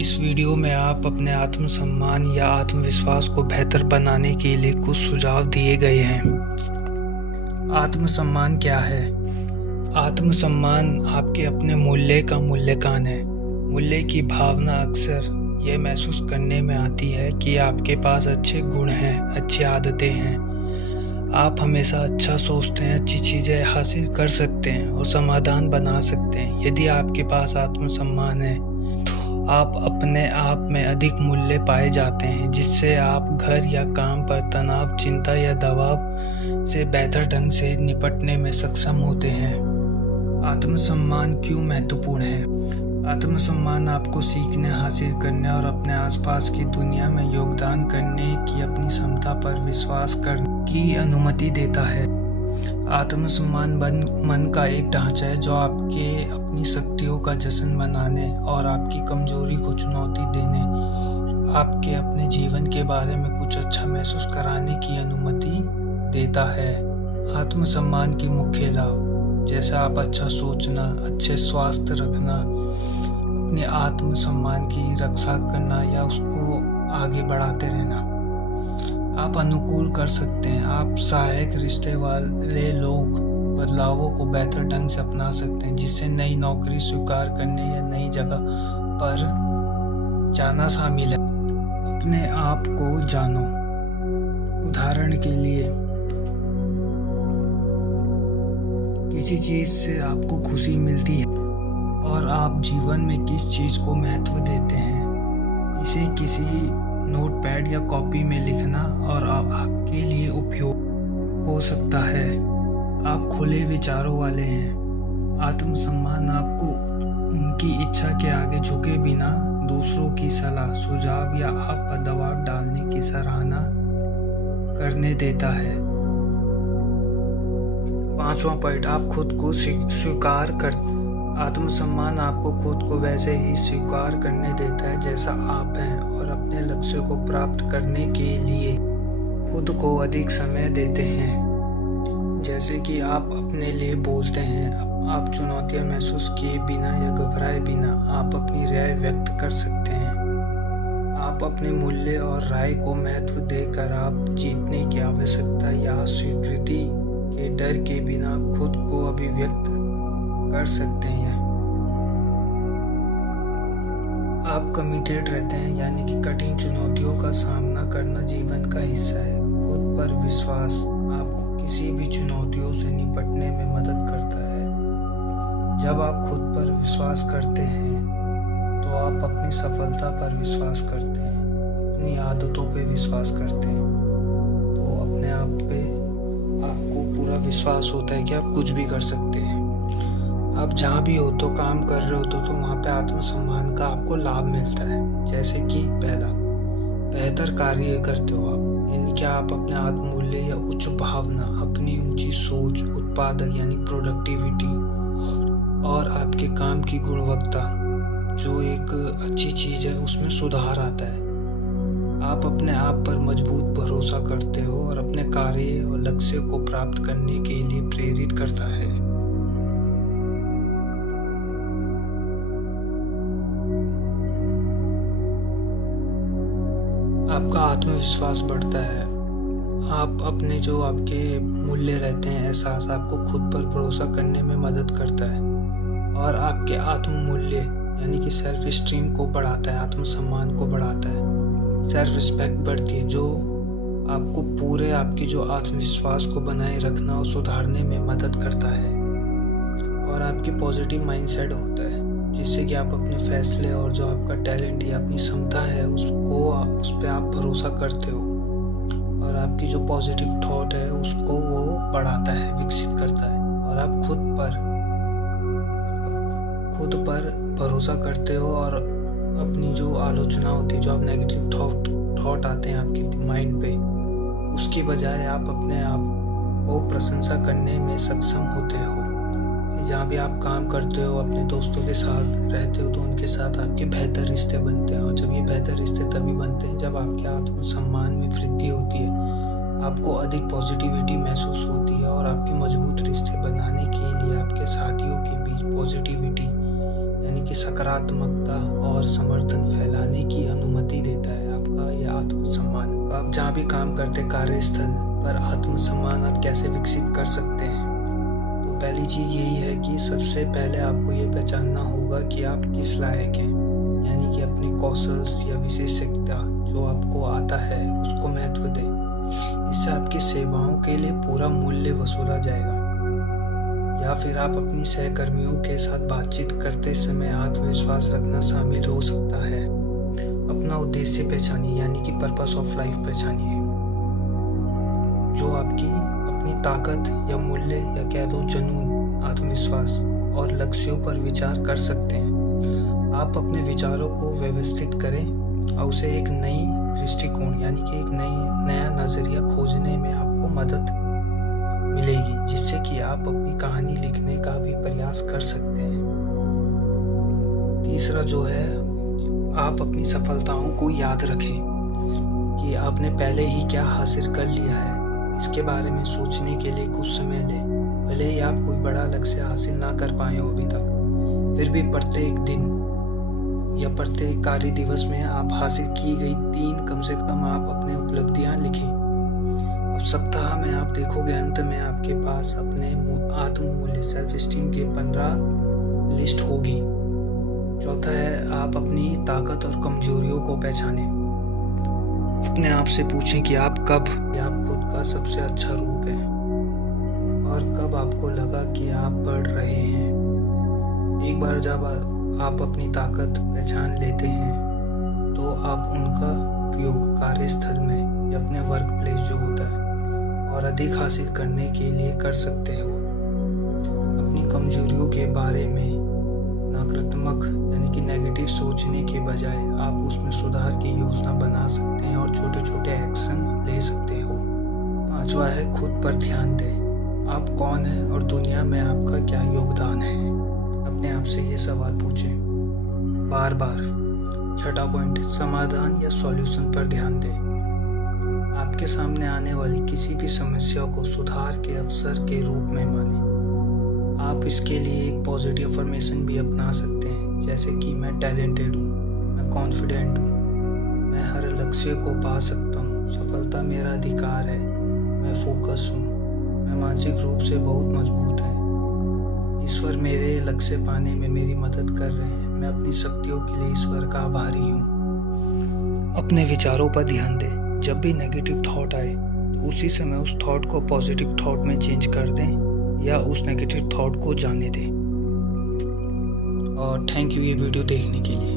इस वीडियो में आप अपने आत्मसम्मान या आत्मविश्वास को बेहतर बनाने के लिए कुछ सुझाव दिए गए हैं। आत्मसम्मान क्या है? आत्मसम्मान आपके अपने मूल्य का मूल्यांकन है। मूल्य की भावना अक्सर यह महसूस करने में आती है कि आपके पास अच्छे गुण हैं, अच्छी आदतें हैं। आप हमेशा अच्छा सोचते हैं, अच्छी चीज़ें हासिल कर सकते हैं और समाधान बना सकते हैं। यदि आपके पास आत्मसम्मान है तो आप अपने आप में अधिक मूल्य पाए जाते हैं, जिससे आप घर या काम पर तनाव, चिंता या दबाव से बेहतर ढंग से निपटने में सक्षम होते हैं। आत्मसम्मान क्यों महत्वपूर्ण है? आत्मसम्मान आपको सीखने, हासिल करने और अपने आसपास की दुनिया में योगदान करने की अपनी क्षमता पर विश्वास करने की अनुमति देता है। आत्मसम्मान मन का एक ढांचा है जो आपके अपनी शक्तियों का जश्न मनाने और आपकी कमजोरी को चुनौती देने, आपके अपने जीवन के बारे में कुछ अच्छा महसूस कराने की अनुमति देता है। आत्मसम्मान के मुख्य लाभ जैसे आप अच्छा सोचना, अच्छे स्वास्थ्य रखना, अपने आत्मसम्मान की रक्षा करना या उसको आगे बढ़ाते रहना। आप अनुकूल कर सकते हैं। आप सहायक रिश्ते वाले लोग बदलावों को बेहतर ढंग से अपना सकते हैं, जिससे नई नौकरी स्वीकार करने या नई जगह पर जाना शामिल है। अपने आप को जानो। उदाहरण के लिए, किसी चीज़ से आपको खुशी मिलती है और आप जीवन में किस चीज़ को महत्व देते हैं, इसे किसी नोटपैड या कॉपी में लिखना और आपके लिए उपयोग हो सकता है। आप खुले विचारों वाले हैं। आत्मसम्मान आपको उनकी इच्छा के आगे झुके बिना दूसरों की सलाह, सुझाव या आप पर दबाव डालने की सराहना करने देता है। 5वां पॉइंट, आप खुद को स्वीकार कर। आत्मसम्मान आपको खुद को वैसे ही स्वीकार करने देता है जैसा आप हैं और अपने लक्ष्य को प्राप्त करने के लिए खुद को अधिक समय देते हैं। जैसे कि आप अपने लिए बोलते हैं, आप चुनौतियां महसूस किए बिना या घबराए बिना आप अपनी राय व्यक्त कर सकते हैं। आप अपने मूल्य और राय को महत्व देकर आप जीतने की आवश्यकता या स्वीकृति के डर के बिना खुद को अभिव्यक्त कर सकते हैं। आप कमिटेड रहते हैं, यानी कि कठिन चुनौतियों का सामना करना जीवन का हिस्सा है। खुद पर विश्वास आपको किसी भी चुनौतियों से निपटने में मदद करता है। जब आप खुद पर विश्वास करते हैं तो आप अपनी सफलता पर विश्वास करते हैं, अपनी आदतों पे विश्वास करते हैं, तो अपने आप पे आपको पूरा विश्वास होता है कि आप कुछ भी कर सकते हैं। आप जहाँ भी हो तो काम कर रहे हो तो वहाँ पे आत्मसम्मान का आपको लाभ मिलता है। जैसे कि पहला, बेहतर कार्य करते हो आप, यानी कि आप अपने आत्ममूल्य या उच्च भावना, अपनी ऊंची सोच, उत्पादक यानी प्रोडक्टिविटी और आपके काम की गुणवत्ता जो एक अच्छी चीज़ है उसमें सुधार आता है। आप अपने आप पर मजबूत भरोसा करते हो और अपने कार्य और लक्ष्य को प्राप्त करने के लिए प्रेरित करता है। आपका आत्मविश्वास बढ़ता है। आप अपने जो आपके मूल्य रहते हैं, एहसास आपको खुद पर भरोसा करने में मदद करता है और आपके आत्ममूल्य यानी कि सेल्फ स्टीम को बढ़ाता है, आत्मसम्मान को बढ़ाता है। सेल्फ रिस्पेक्ट बढ़ती है जो आपको पूरे आपकी जो आत्मविश्वास को बनाए रखना और सुधारने में मदद करता है। और आपकी पॉजिटिव माइंडसेट होता है जिससे कि आप अपने फैसले और जो आपका टैलेंट या अपनी क्षमता है उस पर आप भरोसा करते हो और आपकी जो पॉजिटिव थॉट है उसको वो बढ़ाता है, विकसित करता है। और आप खुद पर भरोसा करते हो और अपनी जो आलोचना होती है, जो आप नेगेटिव थॉट आते हैं आपके माइंड पे, उसकी बजाय आप अपने आप को प्रशंसा करने में सक्षम होते हो। जहाँ भी आप काम करते हो, अपने दोस्तों के साथ रहते हो तो उनके साथ आपके बेहतर रिश्ते बनते हैं और जब ये बेहतर रिश्ते तभी बनते हैं जब आपके आत्मसम्मान में वृद्धि होती है, आपको अधिक पॉजिटिविटी महसूस होती है और आपके मजबूत रिश्ते बनाने के लिए आपके साथियों के बीच पॉजिटिविटी यानी कि सकारात्मकता और समर्थन फैलाने की अनुमति देता है आपका यह आत्मसम्मान। आप जहाँ भी काम करते कार्यस्थल पर आत्मसम्मान आप कैसे विकसित कर सकते हैं? तो पहली चीज़ यही है कि सबसे पहले आपको ये पहचानना होगा कि आप किस लायक हैं, यानी कि अपनी कौशल या विशेषज्ञता जो आपको आता है उसको महत्व दें। इससे आपकी सेवाओं के लिए पूरा मूल्य वसूला जाएगा। या फिर आप अपनी सहकर्मियों के साथ बातचीत करते समय आत्मविश्वास रखना शामिल हो सकता है। अपना उद्देश्य पहचानिए, यानी कि पर्पस ऑफ लाइफ पहचानिए, जो आपकी अपनी ताकत या मूल्य या कह दो जुनून, आत्मविश्वास और लक्ष्यों पर विचार कर सकते हैं। आप अपने विचारों को व्यवस्थित करें और उसे एक नई दृष्टिकोण यानी कि एक नया नज़रिया खोजने में आपको मदद मिलेगी, जिससे कि आप अपनी कहानी लिखने का भी प्रयास कर सकते हैं। तीसरा जो है, आप अपनी सफलताओं को याद रखें कि आपने पहले ही क्या हासिल कर लिया है। इसके बारे में सोचने के लिए कुछ समय लें। भले ही आप कोई बड़ा लक्ष्य हासिल ना कर पाए हो अभी तक, फिर भी प्रत्येक दिन या प्रत्येक कार्य दिवस में आप हासिल की गई 3 कम से कम आप अपने उपलब्धियां लिखें। अब सप्ताह में आप देखोगे अंत में आपके पास अपने आत्ममूल्य सेल्फ स्टीम के 15 लिस्ट होगी। चौथा है, आप अपनी ताकत और कमजोरियों को पहचानें। अपने आप से पूछें कि आप कब आप खुद का सबसे अच्छा रूप है और कब आपको लगा कि आप बढ़ रहे हैं। एक बार जब आप अपनी ताकत पहचान लेते हैं तो आप उनका उपयोग कार्यस्थल में या अपने वर्क प्लेस जो होता है और अधिक हासिल करने के लिए कर सकते हो। अपनी कमजोरियों के बारे में नकारात्मक यानी कि नेगेटिव सोचने के बजाय आप उसमें सुधार की योजना बना सकते हैं और छोटे छोटे एक्शन ले सकते हो। 5वां है, खुद पर ध्यान दें। आप कौन हैं और दुनिया में आपका क्या योगदान है? अपने आप से ये सवाल पूछें बार बार। 6वां पॉइंट, समाधान या सॉल्यूशन पर ध्यान दें। आपके सामने आने वाली किसी भी समस्या को सुधार के अवसर के रूप में मानें। आप इसके लिए एक पॉजिटिव अफर्मेशन भी अपना सकते हैं, जैसे कि मैं टैलेंटेड हूँ, मैं कॉन्फिडेंट हूँ, मैं हर लक्ष्य को पा सकता हूँ, सफलता मेरा अधिकार है, मैं फोकस हूँ, मैं मानसिक रूप से बहुत मजबूत है, ईश्वर मेरे लक्ष्य पाने में मेरी मदद कर रहे हैं, मैं अपनी शक्तियों के लिए ईश्वर का आभारी हूँ। अपने विचारों पर ध्यान दें। जब भी नेगेटिव थॉट आए तो उसी समय उस थॉट को पॉजिटिव थॉट में चेंज कर दें या उस नेगेटिव थॉट को जाने दें। और थैंक यू ये वीडियो देखने के लिए।